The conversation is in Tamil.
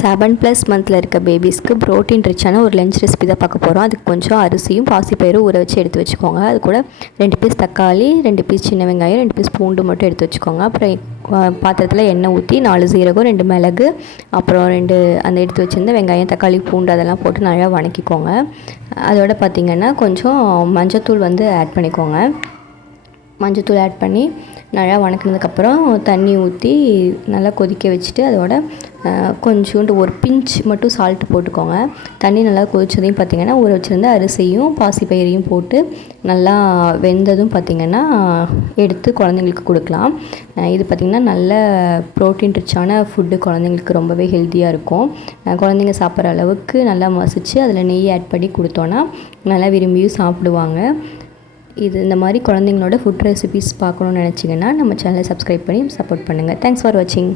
7+ மந்தில் இருக்க பேபிஸ்க்கு ப்ரோட்டீன் ரிச்சான ஒரு லஞ்ச் ரெசிபி தான் பார்க்க போகிறோம். அதுக்கு கொஞ்சம் அரிசியும் பாசிப்பயிரும் ஊற வச்சு எடுத்து வச்சுக்கோங்க. அது கூட 2 பீஸ் தக்காளி, 2 பீஸ் சின்ன வெங்காயம், 2 பீஸ் பூண்டு மட்டும் எடுத்து வச்சுக்கோங்க. அப்புறம் பாத்திரத்தில் எண்ணெய் ஊற்றி 4 சீரகம், 2 மிளகு, அப்புறம் 2 அந்த எடுத்து வச்சுருந்த வெங்காயம், தக்காளி, பூண்டு அதெல்லாம் போட்டு நல்லா வணக்கிக்கோங்க. அதோட பார்த்திங்கன்னா கொஞ்சம் மஞ்சத்தூள் ஆட் பண்ணிக்கோங்க. மஞ்சத்தூள் ஆட் பண்ணி நல்லா வணக்கினதுக்கப்புறம் தண்ணி ஊற்றி நல்லா கொதிக்க வச்சுட்டு அதோட கொஞ்சோண்டு ஒரு பிஞ்ச் மட்டும் சால்ட் போட்டுக்கோங்க. தண்ணி நல்லா கொதிச்சதையும் பார்த்திங்கன்னா ஊற வச்சுருந்த அரிசியும் பாசிப்பயிரையும் போட்டு நல்லா வெந்ததும் பார்த்திங்கன்னா எடுத்து குழந்தைங்களுக்கு கொடுக்கலாம். இது பார்த்திங்கன்னா நல்ல ப்ரோட்டீன் ரிச்சான ஃபுட்டு, குழந்தைங்களுக்கு ரொம்பவே ஹெல்த்தியாக இருக்கும். குழந்தைங்க சாப்பிட்ற அளவுக்கு நல்லா மசிச்சு அதில் நெய் ஆட் பண்ணி கொடுத்தோன்னா நல்லா விரும்பியும் சாப்பிடுவாங்க. இந்த மாதிரி குழந்தைங்களோட ஃபுட் ரெசிபிஸ் பார்க்கணுன்னு நினச்சிங்கன்னா நம்ம சேனலை சப்ஸ்கிரைப் பண்ணி சப்போர்ட் பண்ணுங்கள். தேங்க்ஸ் ஃபார் வாட்சிங்.